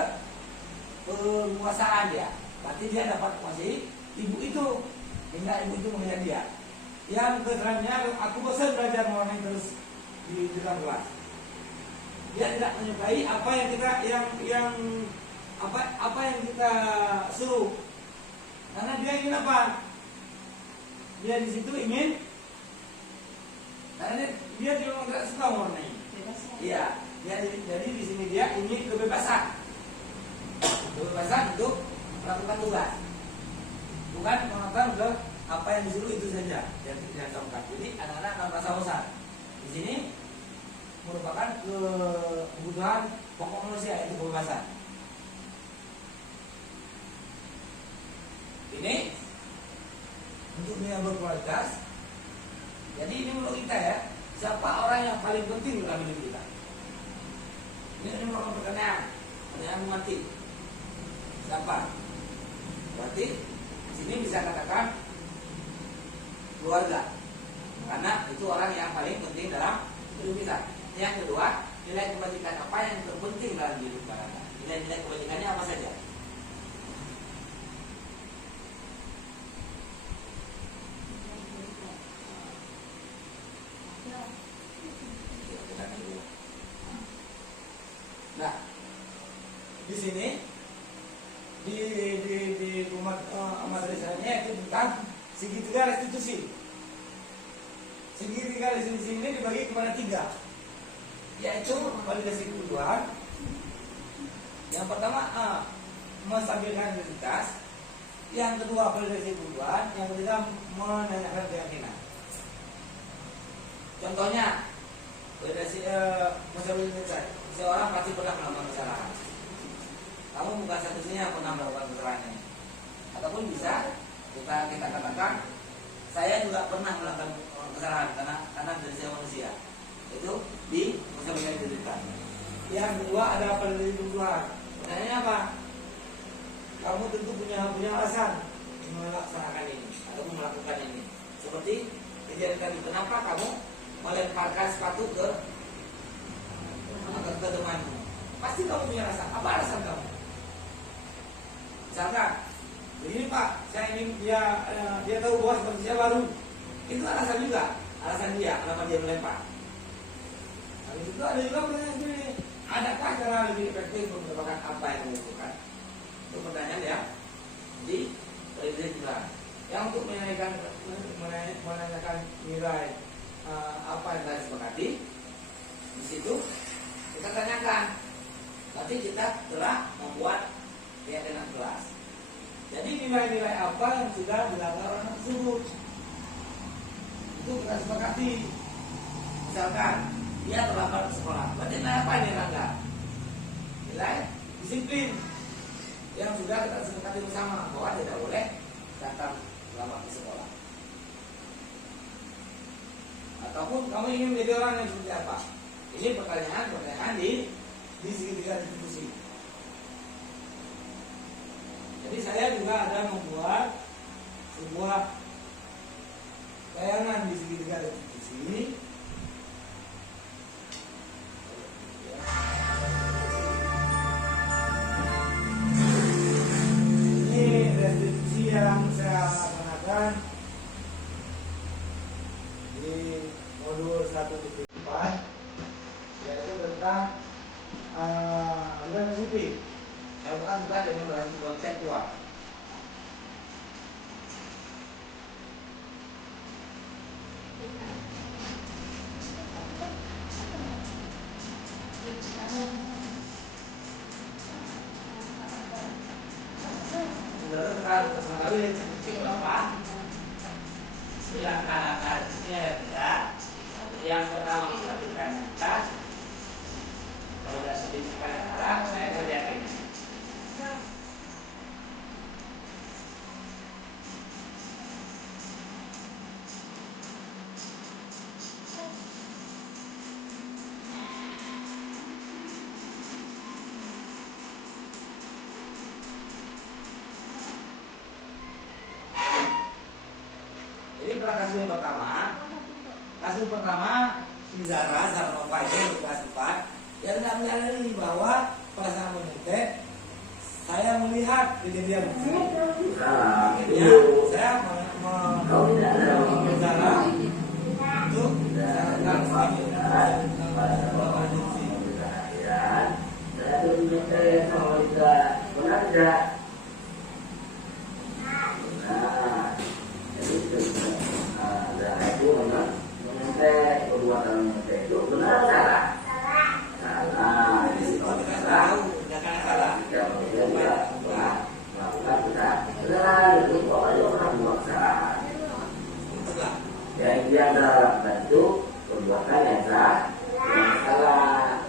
penguasaan dia. Berarti dia dapat menguasai ibu itu, hingga ibu itu melihat dia. Yang keselanjutnya, aku bosan belajar mewarnai terus di dalam kelas. Dia tidak menyukai apa yang kita apa yang kita suruh. Karena dia ingin apa? Dia di situ ingin, karena dia juga tidak suka mewarnai. Iya, jadi di sini dia ingin kebebasan untuk melakukan tugas, bukan melakukan ke apa yang disuruh itu saja yang tidak terungkap. Jadi anak-anak akan merasa bosan. Di sini merupakan kebutuhan pokok manusia, yaitu kebebasan. Ini untuk dunia berkualitas. Jadi ini menurut kita ya, siapa orang yang paling penting dalam hidup kita? Ini merupakan pertanyaan mati. Siapa? Berarti di sini bisa katakan keluarga, karena itu orang yang paling penting dalam hidup kita. Yang kedua, nilai kebajikan apa yang terpenting dalam hidup kita? Nilai-nilai kebajikannya apa saja? Nah, di sini di umat desanya itu tentang segitiga restitusi. Segitiga restitusi ini dibagi kepada 3, yaitu validasi kebutuhan. Yang pertama menstabilkan identitas. Yang kedua validasi kebutuhan. Yang ketiga menanyakan keyakinan. Contohnya validasi menstabilkan identitas. Seorang pasti pernah melakukan kesalahan. Kamu bukan satu-satunya yang pernah melakukan kesalahan ini. Ataupun bisa kita katakan, saya juga pernah melakukan kesalahan karena dari saya manusia. Itu di menstabilkan identitas. Yang kedua ada validasi kebutuhan. Pertanyaannya apa? Kamu tentu punya alasan melaksanakan ini ataupun melakukan ini. Seperti kejadian tadi, kenapa kamu melemparkan sepatu ke temanmu? Pasti kamu punya alasan. Apa alasan kamu? Misalkan, begini Pak, saya ingin dia tahu bahwa seperti saya baru. Itu alasan juga, alasan dia kenapa dia melempar. Habis itu ada juga pertanyaan gini, adakah cara lebih efektif untuk mendapatkan apa yang dibutuhkan? Itu pertanyaan ya. Jadi presiden juga yang untuk menanyakan nilai apa yang kita sepakati di situ kita tanyakan. Nanti kita telah membuat keyakinan kelas. Jadi nilai-nilai apa yang sudah dilanggar orang tersebut itu kita sepakati. Misalkan dia terlambat ke sekolah, berarti nilai apa yang dilanggar? Nilai disiplin yang sudah kita sepakati bersama bahwa tidak boleh datang terlambat ke sekolah. Ataupun kamu ingin menjadi orang yang seperti apa? Ini pertanyaan di segitiga distribusi. Jadi saya juga ada membuat sebuah tayangan di segitiga distribusi. Ini restribusi yang saya laksanakan di modul 1.4, yaitu tentang organisasi. Saya bukan dengan konseptual. Yang pertama kita berikan tas, kalau sudah sedikit saya kerjakan. Jadi pada kasus yang pertama Zara Nova ini kelas 4 yang tidak menyadari bahwa pada saat menyetek saya melihat kejadian ini. Akhirnya saya mengambil Zara untuk datang sebagai perbuatan itu benar salah? Salah. Melakukan kesalahan itu pokoknya orang buat salah. Yang dia melakukan itu perbuatan yang salah, yang salah.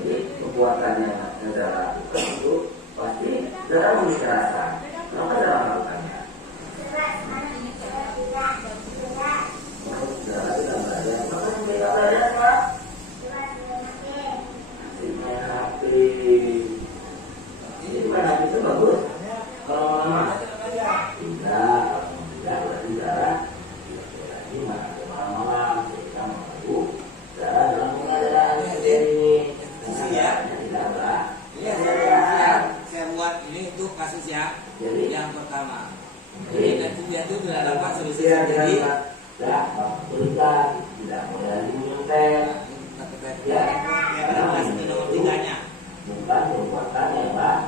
Jadi perbuatan yang saudara lakukan itu pasti saudara memiliki rasa. Maka saudara melakukannya. Ini bukan hati itu bagus. Kalau lama tidak berarti darah ini malam-malam kita mengaku darah dalam keadaan ini tidaklah. Ini saya buat ini untuk kasus yang pertama. Jadi nanti dia itu tidak dapat solusi sendiri. Tidak berikan, tidak berani menyontek. Ya, nomor 3-nya. Bukan perbuatan yang baik.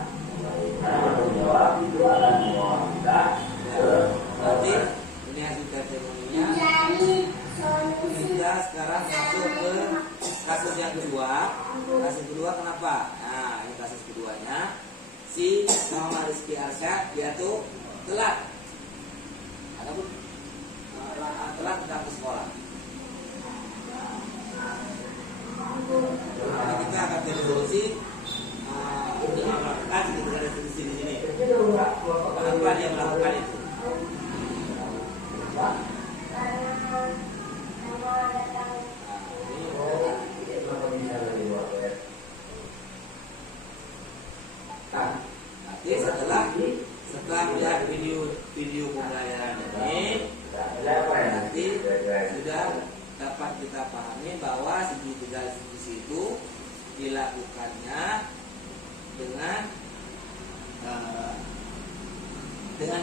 Karena menjawab itu adalah menjawab kita. Berarti ini hasil testimoninya. Kita sekarang masuk ke kasus yang kedua. Kasus kedua kenapa? Nah, ini kasus keduanya. Si Muhammad Rizky Arsyad dia tuh telat. Ataupun telat datang ke sekolah. Nah, kita akan cari solusi untuk melakukan ketika ada solusi di sini. Kenapa dia melakukan itu? Nanti setelah melihat video pembelajaran ini, nanti sudah dapat kita pahami bahwa segitiga institusi itu dilakukannya dengan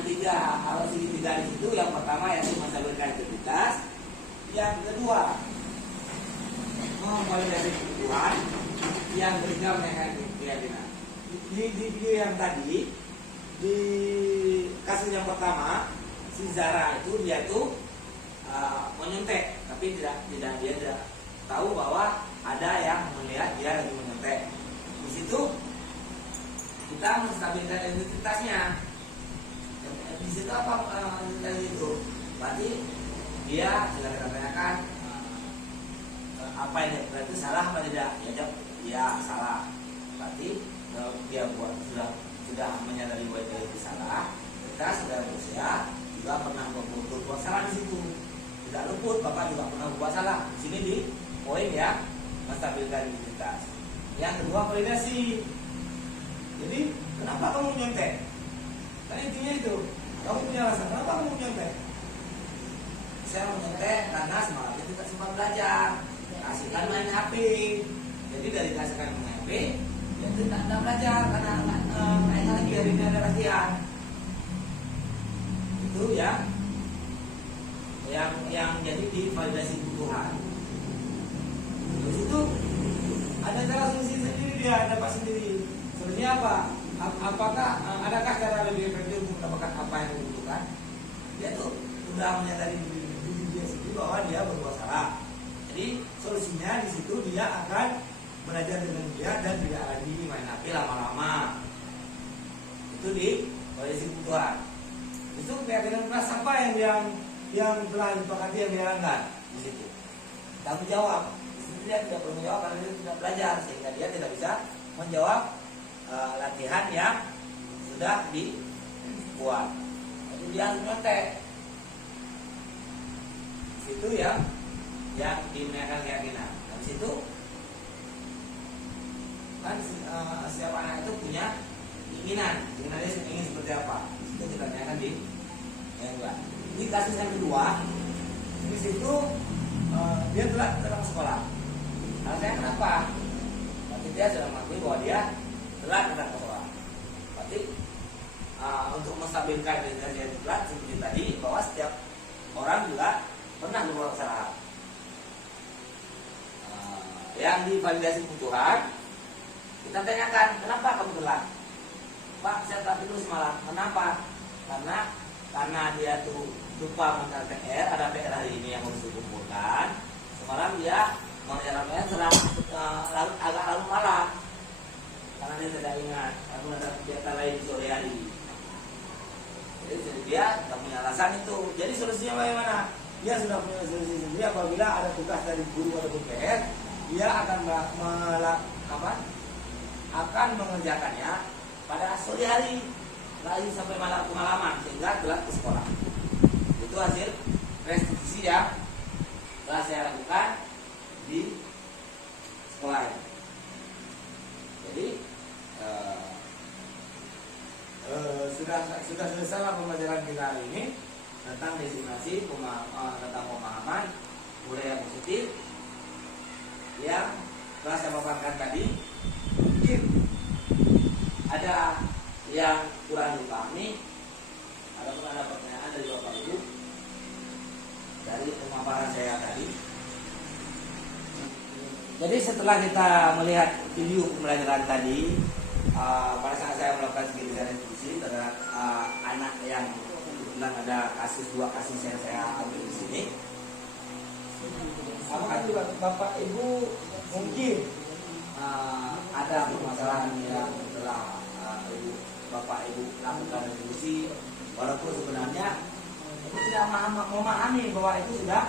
tiga hal segitiga di situ. Yang pertama yaitu menstabilkan integritas, yang kedua memvalidasi kebutuhan, yang berikutnya menanyakan keyakinan. Di video yang tadi, di kasus yang pertama, si Zara itu dia tuh menyontek, tapi dia tidak tahu bahwa ada yang melihat dia lagi menyontek. Di situ kita menstabilkan identitasnya. Di situ apa dari itu? Berarti dia sudah kita tanyakan apa ini berarti salah apa tidak? Dia jawab ya salah. Berarti kalau dia sudah menyadari bahwa itu salah, kita sudah berusia juga pernah berbuat salah di situ. Tidak luput, Bapak juga pernah berbuat salah. Di sini di poin ya, menstabilkan identitas. Yang kedua validasi. Jadi kenapa kamu nyontek? Kan intinya itu. Kamu punya alasan kenapa kamu nyontek? Saya menyontek karena semalam tidak sempat belajar. Kasihkan main HP. Jadi dari kasihkan main HP, dia tidak belajar karena lagi hari ini ada latihan. Itu ya. Yang jadi di validasi kebutuhan. Terus itu ada cara solusi sendiri, dia dapat sendiri. Sebenarnya apa? Apakah adakah cara lebih efektif untuk mendapatkan apa yang dibutuhkan? Dia tuh sudah menyadari diri dia sendiri bahwa dia berbuat salah. Jadi solusinya di situ dia akan belajar dengan dia dan tidak lagi main HP lama-lama. Itu di validasi kebutuhan. Itu keyakinan keras apa yang telah disepakati yang dilanggar di situ. Tanggung jawab. Di situ dia tidak perlu menjawab karena dia tidak belajar sehingga dia tidak bisa menjawab latihan yang sudah dibuat. Jadi dia harus nyontek. Itu yang dimenangkan keyakinan. Dari situ kan setiap anak itu punya keinginan dia ingin seperti apa. Itu kita tanyakan di yang kedua. Ini kasus yang kedua. Di situ dia telat datang sekolah. Alasannya kenapa? Berarti dia sudah mengakui bahwa dia telat datang ke sekolah. Berarti untuk menstabilkan dia telat seperti tadi bahwa setiap orang juga pernah berbuat kesalahan. Yang divalidasi kebutuhan, kita tanyakan kenapa kamu telat? Pak, saya telat dulu semalam. Kenapa? Karena dia tuh lupa mencatat PR, ada PR hari ini yang harus dikumpulkan. Semalam dia mengerjakan PR agak larut malam karena dia tidak ingat karena ada kegiatan lain sore hari. Jadi dia tidak punya alasan itu. Jadi solusinya bagaimana? Dia sudah punya solusi sendiri. Apabila ada tugas dari guru atau PR, dia akan mengerjakannya pada sore hari, lagi sampai kemalaman sehingga telat ke sekolah. Itu hasil restitusi yang telah saya lakukan di sekolah ini. Jadi sudah selesai pembelajaran kita hari ini tentang destinasi, tentang pemahaman budaya positif yang telah saya paparkan tadi. Mungkin ada yang kurang dipahami, ataupun ada pertanyaan dari Bapak Ibu dari pemaparan saya tadi. Jadi setelah kita melihat video pembelajaran tadi, pada saat saya melakukan segitiga diskusi terhadap anak yang kebetulan ada dua kasus yang saya ambil di sini. Apakah juga Bapak Ibu mungkin ada permasalahan yang telah Bapak Ibu lakukan diskusi, walaupun sebenarnya itu tidak memahami bahwa itu sudah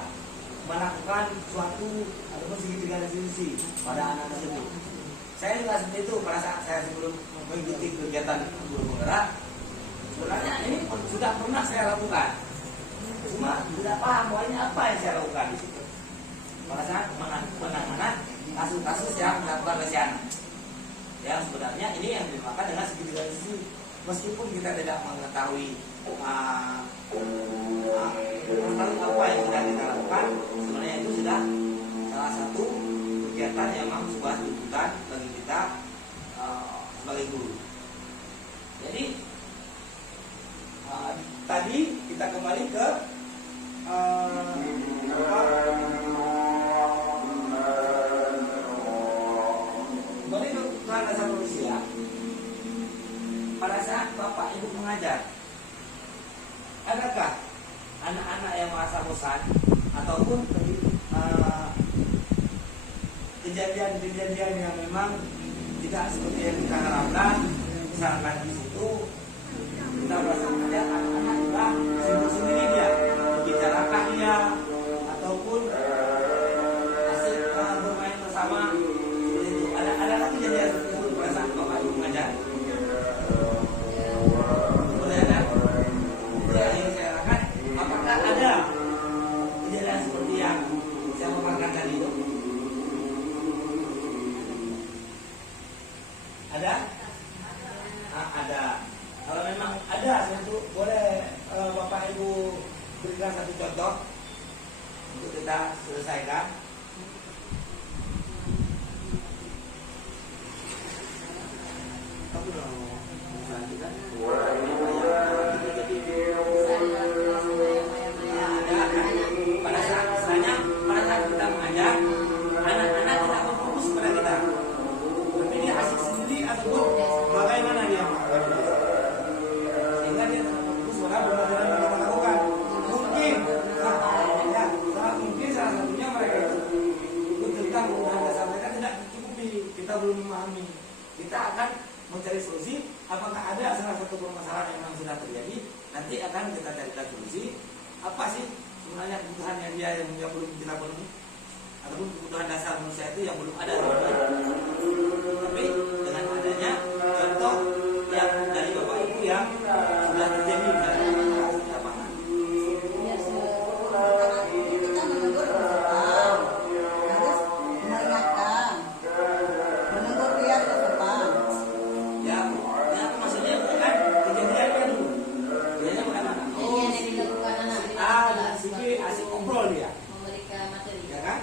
melakukan suatu ataupun segitiga diskusi pada anak tersebut. Saya juga seperti itu pada saat saya sebelum mengikuti kegiatan guru penggerak. Sebenarnya ini sudah pernah saya lakukan, cuma tidak paham bahwa ini apa yang saya lakukan di situ. Pada saat penanganan kasus-kasus yang melakukan lesehan, yang sebenarnya ini yang dimakan dengan segitiga diskusi. Meskipun kita tidak mengetahui apa yang sudah kita lakukan, sebenarnya itu sudah salah satu kegiatan yang memang sebuah tuntutan bagi kita sebagai guru. Jadi tadi kita kembali ke kembali saat bapak ibu mengajar, adakah anak-anak yang merasa bosan ataupun kejadian-kejadian yang memang tidak seperti yang kita harapkan, misalkan di situ kita merasa ada anak-anak juga sibuk sendiri dia bicarakan dia ataupun asik bermain bersama. Itu ada kejadian seperti itu perasaan bapak ibu mengajar. Boleh ada? Itu yang saya katakan. Apakah ada kejadian seperti yang saya paparkan tadi itu? Ada? Ada. Kalau memang ada, tentu boleh bapak ibu berikan satu contoh untuk kita selesaikan. Kamu dong, kita. Pada saat kita mengajar, anak-anak tidak berfokus pada kita, tapi dia asik sendiri ataupun bagaimana dia sehingga dia terfokus pada pembelajaran yang kita lakukan. Mungkin salah satunya mereka itu tentang penggunaan dasar mereka tidak cukupi, kita belum memahami. Kita akan mencari solusi. Apakah ada salah satu permasalahan yang memang sudah terjadi, nanti akan kita carikan solusi. Apa sih sebenarnya kebutuhan yang dia belum kita penuhi, ataupun kebutuhan dasar manusia itu yang belum ada. Tapi dengan adanya contoh yang dari bapak ibu yang sudah terjadi dalam lapangan. Kita menegur sopan, harus mengingatkan, menegur dia dengan sopan. Ya, maksudnya bukan kejadiannya dulu. Kejadiannya bukan anak. Jadi yang dilakukan anak di Sini asik ngobrol dia, memberikan materi. ya kan?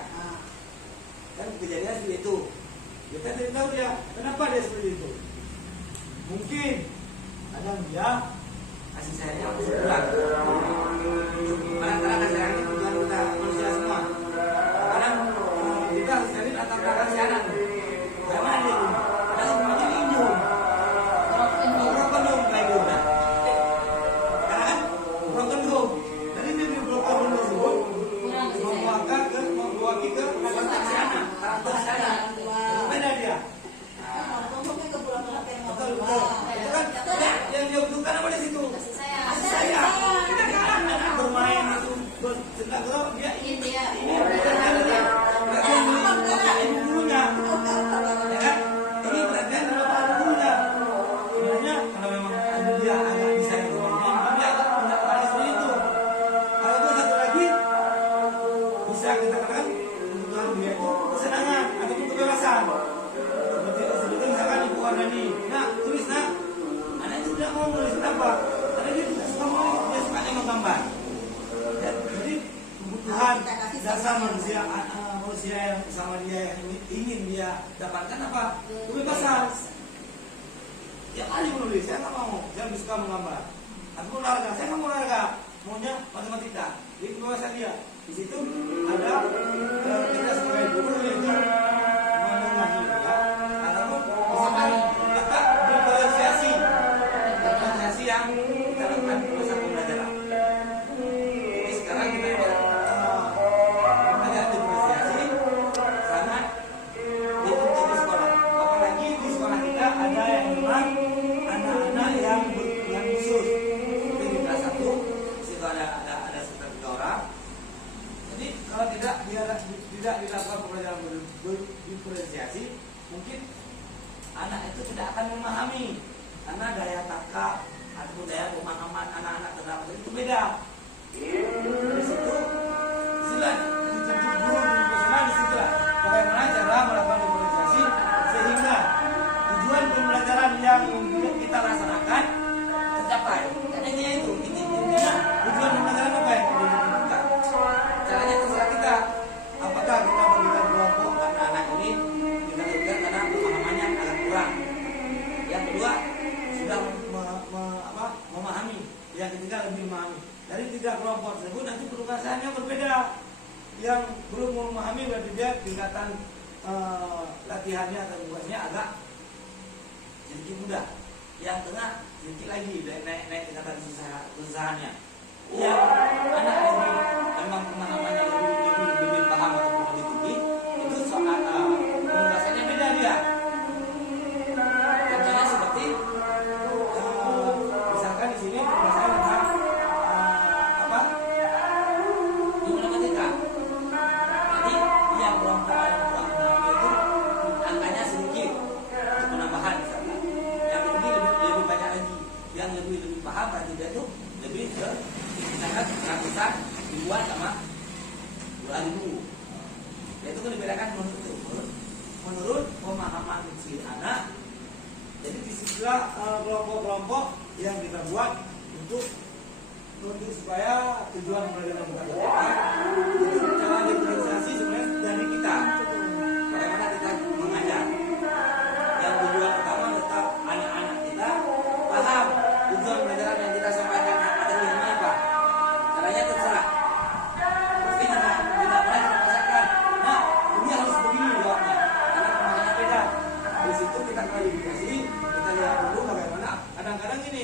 Kan kejadian seperti itu. Kita tidak tahu dia kenapa dia seperti itu. Mungkin kadang dia kasih sayangnya masih kurang. Kadang-kadang kasih sayang itu tujuan kita manusia semua. Kadang kita kasih sayang atau kasih anak. Bagaimana dia itu? Kadang semuanya imun. Broken home kayak gitu. Karena kan broken home. Dari dia broken home tersebut membawa ke karakter si anak, karakter si anak. Beda dia. Betul. Itu kan yang dia butuhkan apa di situ? Kasih sayang. Kasih sayang. Kita kan anak bermain itu bersenang-senang dia Ingin dia. bapak ibu gurunya, ya kan? Ini perhatian dari bapak ibu gurunya. Sebenarnya kalau memang dia agak bisa bermain, dia agak mendapatkan seperti itu. Kalau itu satu lagi bisa kita katakan kebutuhan dia itu kesenangan ataupun kebebasan. Seperti misalkan ibu Wardani, nak tulis nak, anak itu tidak mau menulis apa, karena dia tidak suka menulis, dia sukanya menggambar. Ya, jadi kebutuhan dasar manusia yang sama dia yang ingin dia dapatkan apa? Kebebasan. Ya kali menulis, saya nggak mau, saya lebih suka menggambar. Ataupun olahraga, saya nggak mau olahraga, maunya matematika. Jadi kebebasan dia. Di situ ada kita sebagai guru yaitu menengahi dia, ataupun misalkan kita diferensiasi yang kita lakukan masa pembelajaran. Jadi sekarang kita ada diferensiasi sangat dituntut di sekolah. Apalagi di sekolah kita ada yang memang anak-anak yang berkebutuhan khusus. Seperti di kelas 1 situ ada sekitar 3 orang. Jadi kalau tidak dilakukan pembelajaran berdiferensiasi, mungkin anak itu tidak akan memahami karena daya tangkap ataupun daya pemahaman anak-anak terhadap itu beda. Dari situ, silat dituntut guru profesional di situ lah. Bagaimana cara melakukan diferensiasi sehingga tujuan pembelajaran yang kita laksanakan tercapai. Intinya itu, intinya tujuan pembelajaran apa yang kita caranya terserah kita. Apakah kita berikan kelompok anak-anak ini kita lakukan karena pemahamannya agak kurang. Yang kedua sudah memahami. Yang ketiga lebih memahami. Dari 3 kelompok tersebut nanti penugasannya berbeda. Yang belum memahami berarti dia tingkatan latihannya atau tugasnya agak sedikit mudah. yang tengah sedikit lagi naik tingkatan kesusahannya. Yang anak ini memang pemahamannya lebih paham ataupun lebih tinggi, itu soal penugasannya beda dia. Contohnya seperti misalkan di sini penugasan tentang matematika. Jadi yang kelompok itu angkanya sedikit untuk penambahan misalkan. Yang ini lebih banyak lagi. Yang lebih paham berarti dia tuh lebih ke misalkan ratusan ribuan sama 2.000. Itu kan dibedakan menurut pemahaman si anak. Jadi disitulah kelompok-kelompok yang kita buat untuk supaya tujuan pelajaran kita tercapai. Itu cara diferensiasi sebenarnya dari kita. Bagaimana kita mengajar. Yang tujuan utama tetap anak-anak kita paham tujuan pelajaran yang kita sampaikan materinya apa. Caranya terserah. Mungkin tidak boleh dipaksakan. Nah, ini harus begini jawabnya. Karena pemahamannya beda. Di situ kita klarifikasi, kita lihat dulu bagaimana. Kadang-kadang ini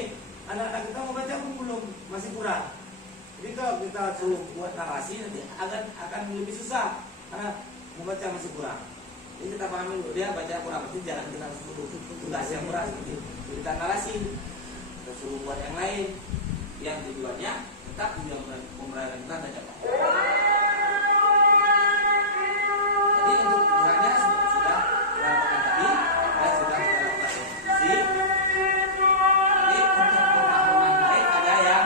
anak-anak kita mau baca pun belum, masih kurang. Jadi kalau kita suruh buat narasi nanti akan lebih susah karena membaca masih kurang. Jadi kita pahami dulu dia baca kurang, berarti jangan kita suruh tugas yang kurang seperti kita narasi, kita suruh buat yang lain yang tujuannya tetap tujuan pembelajaran kita baca. Jadi untuk geraknya sudah dilakukan tadi, dan sudah kita lakukan diskusi. Jadi untuk pemahaman lain ada yang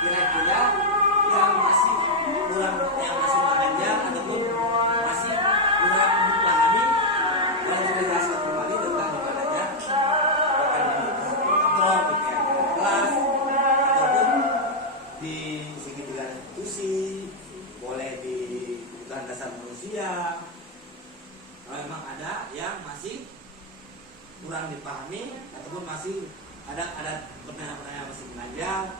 kira-kira yang masih kurang, yang masih mengajar ataupun masih kurang memahami, yang dijelaskan kembali tentang bagaimana akan kontrol di kelas ataupun di segitiga institusi, boleh di kebutuhan dasar manusia. Kalau memang ada yang masih kurang dipahami ataupun masih ada pertanyaan-pertanyaan masih mengajar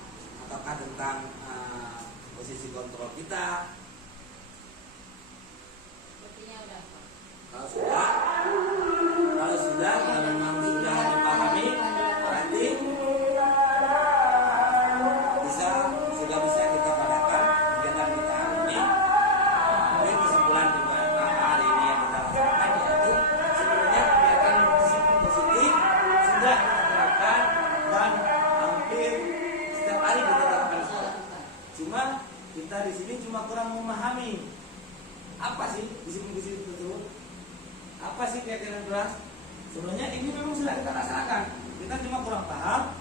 ataukah tentang posisi kontrol kita. Sepertinya udah. Kalau memang sudah dipahami, berarti sudah bisa kita padakan kegiatan kita hari ini. Jadi kesimpulan di hari ini yang kita laksanakan yaitu sebenarnya kegiatan positif sudah kita terapkan dan hampir setiap hari kita terapkan. Cuma kita di sini kurang memahami apa sih disiplin tersebut, apa sih keyakinan keras. Sebenarnya ini memang sudah kita laksanakan, kita cuma kurang paham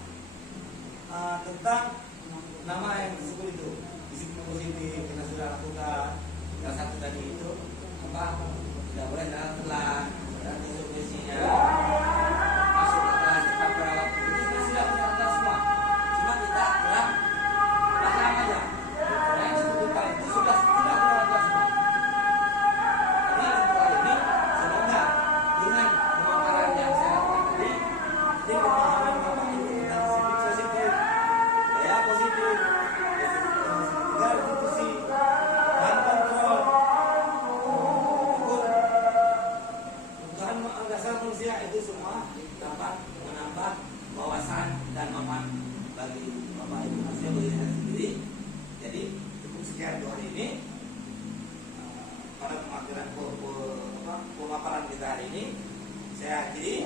tentang nama yang disebut itu disiplin positif. Kita sudah lakukan salah satu tadi itu apa, tidak boleh jalan telat dan instruksinya masuk ke kelas cepat berawak, itu sudah kita lakukan semua, cuma kita kurang paham aja. Nah, itu sudah kita lakukan semua. Jadi untuk hari ini semoga dengan pemaparan yang saya lakukan tadi, pemahaman Bapak Ibu tentang disiplin positif, gaya positif, tiga institusi dan kontrol, kebutuhan dasar manusia, itu semua dapat menambah wawasan dan manfaat bagi Bapak Ibu, manusia bagi saya sendiri. Jadi cukup sekian untuk hari ini. Pada pemaparan kita hari ini saya akhiri.